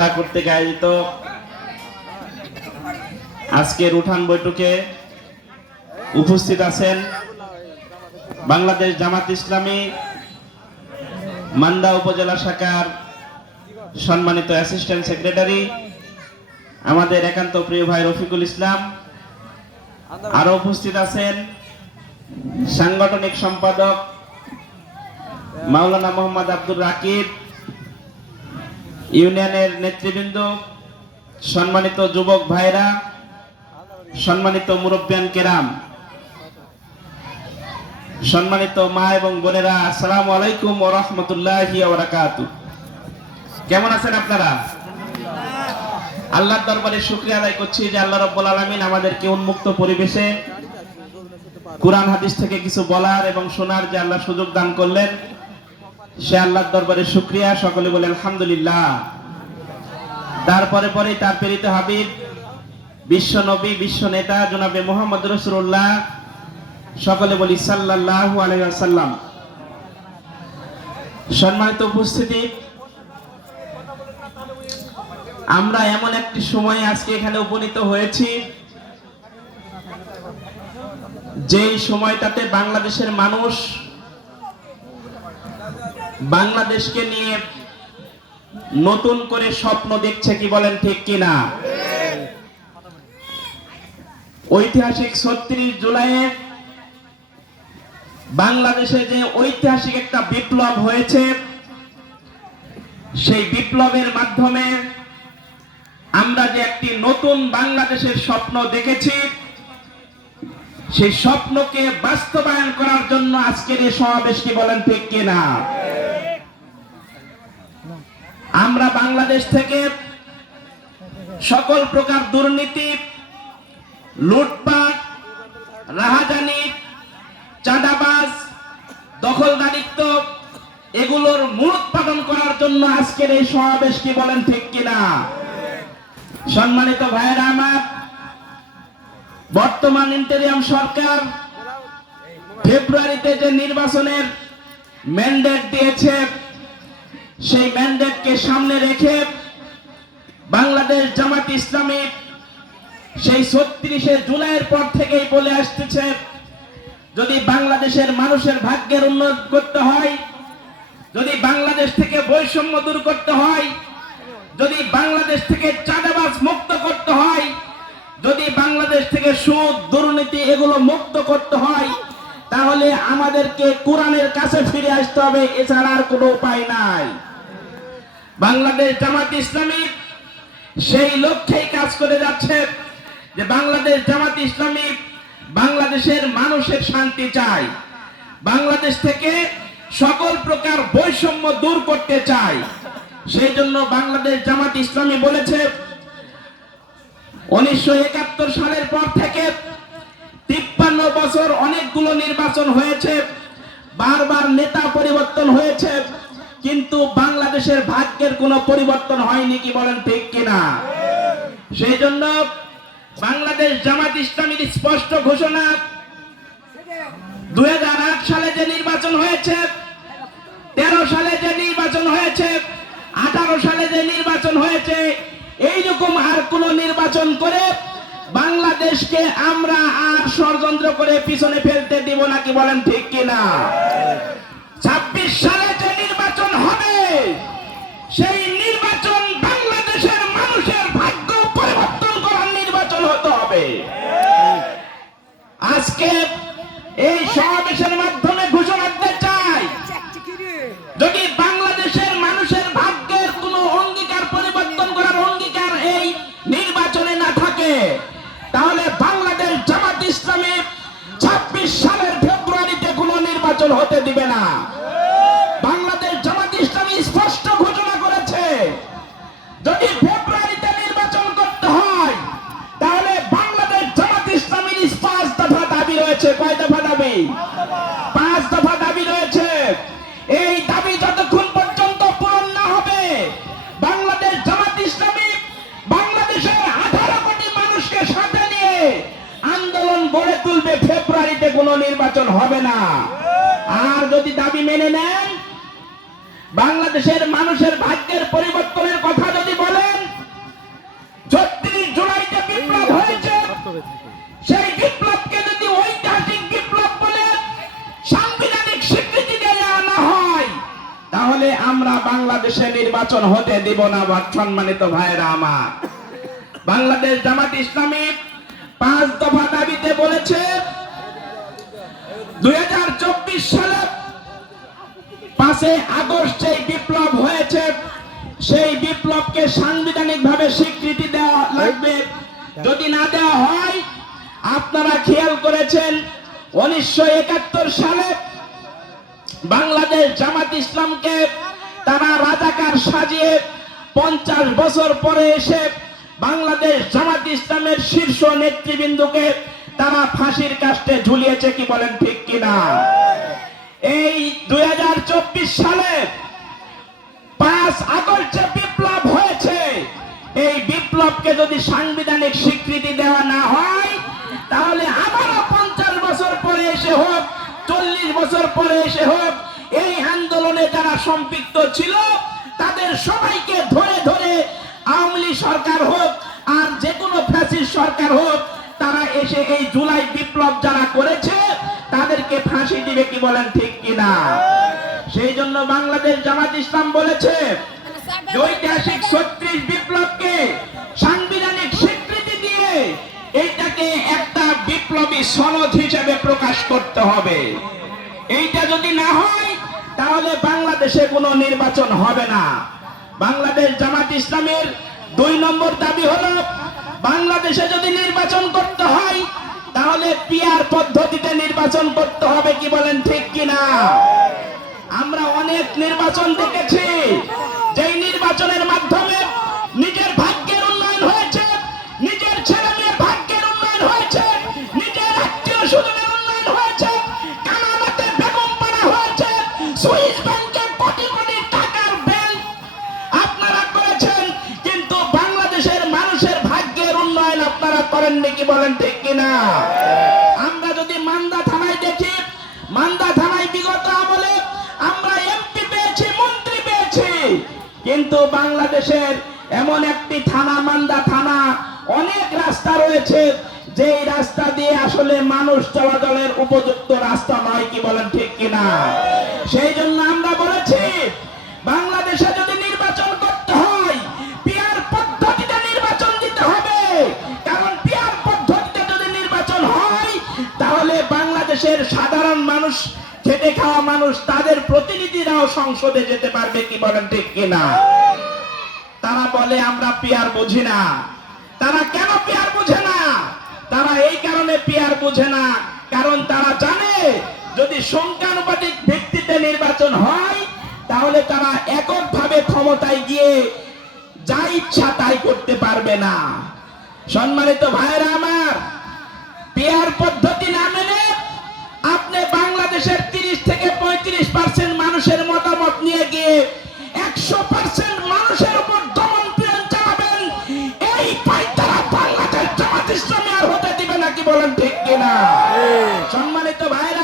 করতে আয়োজিত আজকের উঠান বৈঠকে উপস্থিত আছেন বাংলাদেশ জামাত ইসলামী, মান্দা উপজেলা শাখার সম্মানিত অ্যাসিস্ট্যান্ট সেক্রেটারি আমাদের একান্ত প্রিয় ভাই রফিকুল ইসলাম, আরও উপস্থিত আছেন সাংগঠনিক সম্পাদক মাওলানা মোহাম্মদ আব্দুর রাকিব ইউনিয়নের নেতৃবৃন্দ, সম্মানিত যুবক ভাইরা, সম্মানিত মুরব্বিয়ান কেরাম, সম্মানিত মা এবং বোনেরা, আসসালামু আলাইকুম ওয়া কেমন আছেন আপনারা? আল্লাহর দরবারে শুকরিয়া আদায় করছি যে আল্লাহ রাব্বুল আলামিন আমাদেরকে উন্মুক্ত পরিবেশে কোরআন, হাদিস থেকে কিছু বলার এবং শোনার যে আল্লাহ সুযোগ দান করলেন। সে আল্লাহর দরবারে শুক্রিয়া। সকলে বলে, আলহামদুলিল্লাহ। তারপরে পরে তার প্রেরিত হাবিব, বিশ্ব নবী, বিশ্ব নেতা, জনাবে মোহাম্মদ রসুল্লাহ সকলে বলি, সাল্লাল্লাহু আলাইহি ওয়াসাল্লাম। সম্মানিত উপস্থিতি, আমরা এমন একটি সময়ে আজকে এখানে উপনীত হয়েছি, যেই সময়টাতে বাংলাদেশের মানুষ বাংলাদেশকে নিয়ে নতুন করে স্বপ্ন দেখছে কি বলেন ঠিক কিনা? ঐতিহাসিক ছত্রিশ জুলাইয়ে বাংলাদেশে যে ঐতিহাসিক একটা বিপ্লব হয়েছে, সেই বিপ্লবের মাধ্যমে আমরা যে একটি নতুন বাংলাদেশের স্বপ্ন দেখেছি, সেই স্বপ্নকে বাস্তবায়ন করার জন্য আজকের এই সমাবেশ কি বলেন ঠিক কিনা? আমরা বাংলাদেশ থেকে সকল প্রকার দুর্নীতি, লুটপাট, রাহাজানি, চাঁদাবাজ, দখলদারিত্ব, এগুলোর মূলোৎপাদন করার জন্য আজকের এই সমাবেশ কি বলেন ঠিক কিনা? সম্মানিত ভাইয়েরা আমার, বর্তমান ইন্টেরিয়াম সরকার ফেব্রুয়ারিতে যে নির্বাচনের ম্যান্ডেট দিয়েছে সেই ম্যান্ডেটকে সামনে রেখে বাংলাদেশ জামাত ইসলামী সেই ছত্রিশে জুলাইয়ের পর থেকেই বলে আসতেছে, যদি বাংলাদেশের মানুষের ভাগ্যের উন্নত করতে হয়, যদি বাংলাদেশ থেকে বৈষম্য দূর করতে হয়, যদি বাংলাদেশ থেকে চাঁদাবাজ মুক্ত করতে হয়, যদি বাংলাদেশ থেকে সুদ, দুর্নীতি এগুলো মুক্ত করতে হয়, তাহলে আমাদেরকে কোরআনের কাছে ফিরে আসতে হবে, এছাড়া আর কোনো উপায় নাই। বাংলাদেশ জামাত ইসলামী সেই লক্ষ্যেই কাজ করে যাচ্ছে যে বাংলাদেশ জামাত ইসলামী বাংলাদেশের মানুষের শান্তি চায় বাংলাদেশ থেকে সকল প্রকার বৈষম্য দূর করতে চায় সেই জন্য বাংলাদেশ জামাত ইসলামী বলেছে, উনিশশো একাত্তর সালের পর থেকে তিপ্পান্ন বছর অনেকগুলো নির্বাচন হয়েছে, বারবার নেতা পরিবর্তন হয়েছে। কিন্তু বাংলাদেশের ভাগ্যের কোনো পরিবর্তন হয়নি কি বলেন ঠিক কিনা? সেই জন্য বাংলাদেশ জামাত ইসলামীর স্পষ্ট ঘোষণা, দুই সালে যে নির্বাচন হয়েছে, তেরো সালে যে নির্বাচন হয়েছে, আঠারো সালে যে নির্বাচন হয়েছে, এইরকম আর কোন নির্বাচন করে বাংলাদেশকে আমরা আর ষড়যন্ত্র করে পিছনে ফেলতে দিব নাকি বলেন ঠিক কিনা? ছাব্বিশ সালে যে নির্বাচন হবে। সেই নির্বাচন বাংলাদেশের মানুষের ভাগ্য পরিবর্তন করার নির্বাচন হতে হবে। আজকে এই সমাবেশের পাঁচ দফা দাবি রয়েছে। এই দাবি যতক্ষণ পর্যন্ত পূরণ না হবে, বাংলাদেশ জামাত ইসলামী বাংলাদেশের আঠারো কোটি মানুষকে সাথে নিয়ে আন্দোলন গড়ে তুলবে ফেব্রুয়ারিতে কোনো নির্বাচন হবে না। আর যদি দাবি মেনে নেন, বাংলাদেশের মানুষের ভাগ্যের পরিবর্তনের কথা যদি বলেন নির্বাচন হতে দিব না, বা সম্মানিত ভাইরা আমার। বাংলাদেশ জামাত ইসলামী পাঁচ দফা দাবিতে বলেছে, দুই সালে পাঁচে আগস্ট যে বিপ্লব হয়েছে, সেই বিপ্লবকে সাংবিধানিক ভাবে স্বীকৃতি দেওয়া লাগবে। যদি না দেওয়া হয়, আপনারা খেয়াল করেছেন, উনিশশো একাত্তর সালে বাংলাদেশ জামাত ইসলামকে তারা রাজাকার সাজিয়ে পঞ্চাশ বছর পরে এসে বাংলাদেশ জামাত ইসলামের শীর্ষ নেতৃবৃন্দকে তারা ফাঁসির কাস্টে ঝুলিয়েছে কি বলেন ঠিক কিনা? এই দুই হাজার চব্বিশ সালে পাঁচ আগস্ট যে বিপ্লব হয়েছে, এই বিপ্লবকে যদি সাংবিধানিক স্বীকৃতি দেওয়া না হয়, তাহলে আবারও পঞ্চাশ বছর পরে এসে হোক চল্লিশ বছর পরে এসে হোক, এই আন্দোলনে যারা সম্পৃক্ত ছিল, তাদের সবাইকে ধরে ধরে আওয়ামী সরকার হোক আর যে কোনো ফ্যাসিস্ট সরকার হোক, তারা এসে এই জুলাই বিপ্লব যারা করেছে, তাদেরকে ফাঁসি দিবে কি বলেন ঠিক কিনা? সেই জন্য বাংলাদেশ জামাত ইসলাম বলেছে ঐতিহাসিক ছত্রিশ বিপ্লবকে সাংবিধানিক স্বীকৃতি দিয়ে এইটাকে একটা বিপ্লবী সনদ হিসেবে প্রকাশ করতে হবে। এইটা যদি না হয়, তাহলে বাংলাদেশে কোনো নির্বাচন হবে না। বাংলাদেশ জামাত ইসলামের দুই নম্বর দাবি হলো, বাংলাদেশে যদি নির্বাচন করতে হয়, তাহলে পিয়ার পদ্ধতিতে নির্বাচন করতে হবে কি বলেন ঠিক কিনা? আমরা অনেক নির্বাচন দেখেছি। যেই নির্বাচনের মাধ্যমে সুইস ব্যাংকে কোটি কোটি টাকার ব্যাংক আপনারা করেছেন, কিন্তু বাংলাদেশের মানুষের ভাগ্যের উন্নয়ন আপনারা করেননি কি বলেন ঠিক কিনা? আমরা যদি মান্দা থানায় দেখি, মান্দা থানায় বিগত আমলে আমরা এমপি পেয়েছি, মন্ত্রী পেয়েছি, কিন্তু বাংলাদেশের এমন একটি থানা, মান্দা থানা, অনেক রাস্তা রয়েছে, যেই রাস্তা দিয়ে আসলে মানুষ চলাচলের উপযুক্ত রাস্তা নয় কি বলেন ঠিক কিনা? সেই জন্য আমরা বলেছি, বাংলাদেশে যদি নির্বাচন করতে হয় পিয়ার পদ্ধতিতে নির্বাচন দিতে হবে। কারণ পিয়ার পদ্ধতিতে যদি নির্বাচন হয়, তাহলে বাংলাদেশের সাধারণ মানুষ, খেটে খাওয়া মানুষ, তাদের প্রতিনিধিরাও সংসদে যেতে পারবে কি বলেন ঠিক কিনা? তারা বলে, আমরা পিয়ার বুঝি না। তারা কেন পিয়ার বুঝে না? তারা এই কারণে পিয়ার বুঝে না। কারণ তারা জানে যদি সংখ্যানুপাতিক ভিত্তিতে নির্বাচন হয় তাহলে তারা এককভাবে ক্ষমতায় গিয়ে যা ইচ্ছা তাই করতে পারবে না। সম্মানিত ভাইরা আমার পিয়ার পদ্ধতি না মেনে আপনি বাংলাদেশের তিরিশ থেকে পঁয়ত্রিশ পার্সেন্ট মানুষের মতামত নিয়ে গিয়ে একশো পার্সেন্ট মানুষের উপর দমন পীড়ন চালাবেন এই পাইতারা বাংলাদেশ জামাত ইসলামী আর হতে দিবে নাকি বলেন ঠিক কিনা? সম্মানিত ভাইরা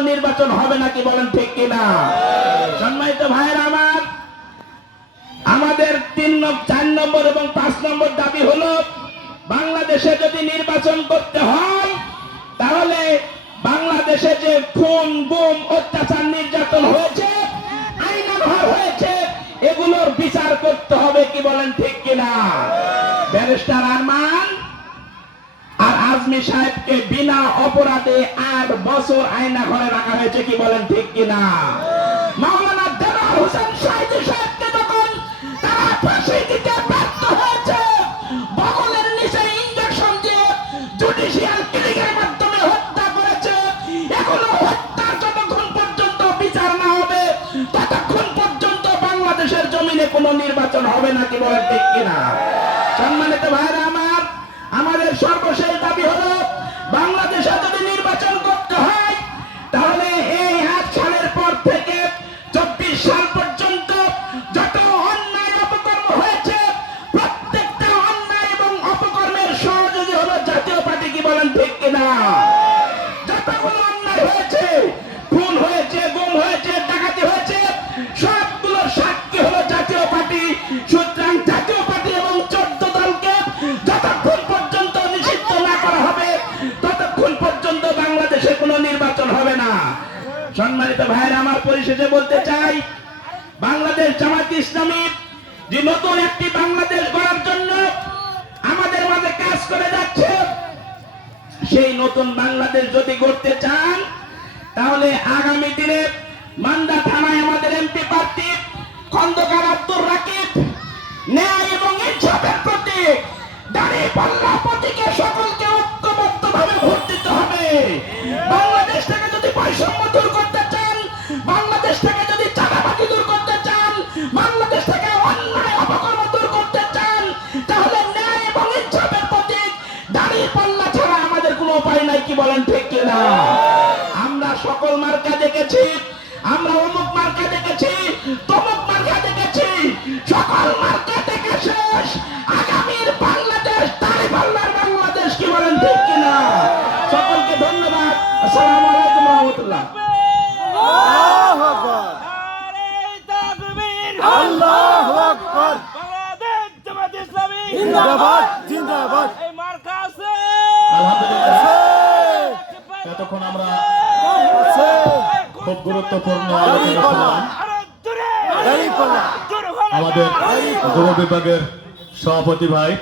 নির্বাচন হবে নাকি বলেন ঠিক কিনা? সম্মানিত ভাইয়ের আমার, আমাদের তিন নম- চার নম্বর এবং পাঁচ নম্বর দাবি হলো, বাংলাদেশে যদি নির্বাচন করতে হয়, তাহলে বাংলাদেশে যে খুন, গুম, অত্যাচার, নির্যাতন হয়েছে, আইনাঘর হয়েছে, এগুলোর বিচার করতে হবে কি বলেন ঠিক কিনা? ব্যারিস্টার আর আজমি সাহেবকে বিনা অপরাধে আট বছর আয়না ঘরে রাখা হয়েছে কি বলেন ঠিক কিনা? মাওলানা দেওয়ার হোসেন সাহেব সাহেবকে তারা ফাঁসি দিতে ব্যর্থ হয়েছে, বগলের নিচে ইঞ্জেকশন দিয়ে জুডিশিয়াল কিলিংয়ের মাধ্যমে হত্যা করেছে। এগুলো হত্যার যতক্ষণ পর্যন্ত বিচার না হবে, ততক্ষণ পর্যন্ত বাংলাদেশের জমিনে কোনো নির্বাচন হবে না কি বলেন ঠিক কিনা? সম্মানিত ভাইরা আমার, আমাদের সর্বশেষ সম্মানিত ভাইয়েরা আমার পরিশেষে বলতে চাই, বাংলাদেশ জামাত ইসলামী যে নতুন একটি বাংলাদেশ গড়ার জন্য আমাদের মাঝে কাজ করে যাচ্ছে, সেই নতুন বাংলাদেশ যদি গড়তে চান, তাহলে আগামী দিনে মান্দা থানায় আমাদের এমপি প্রার্থী খন্দকার আব্দুর রাকিব, ন্যায় এবং ইনসাফের প্রতীক, দাঁড়িয়ে পাল্লা প্রতীকে সকলকে ঐক্যবদ্ধ ভাবে ভোট দিতে হবে। বাংলাদেশ থেকে যদি বৈষম্য দূর করতে চান, বাংলাদেশ থেকে যদি চাঁদাবাজি দূর করতে চান, বাংলাদেশ থেকে অন্যায় অপকর্ম দূর করতে চান, তাহলে ন্যায় এবং ইনসাফের প্রতীক দাঁড়িয়ে পাল্লা ছাড়া আমাদের কোনো উপায় নাই, কি বলেন, ঠিক কিনা? আমরা সকল মার্কা দেখেছি। আমরা অমুক জিন্দাবাদ জিন্দাবাদ। এই মার্কা আছে এতক্ষণ আমরা খুব গুরুত্বপূর্ণ আমাদের যুব বিভাগের সভাপতি ভাই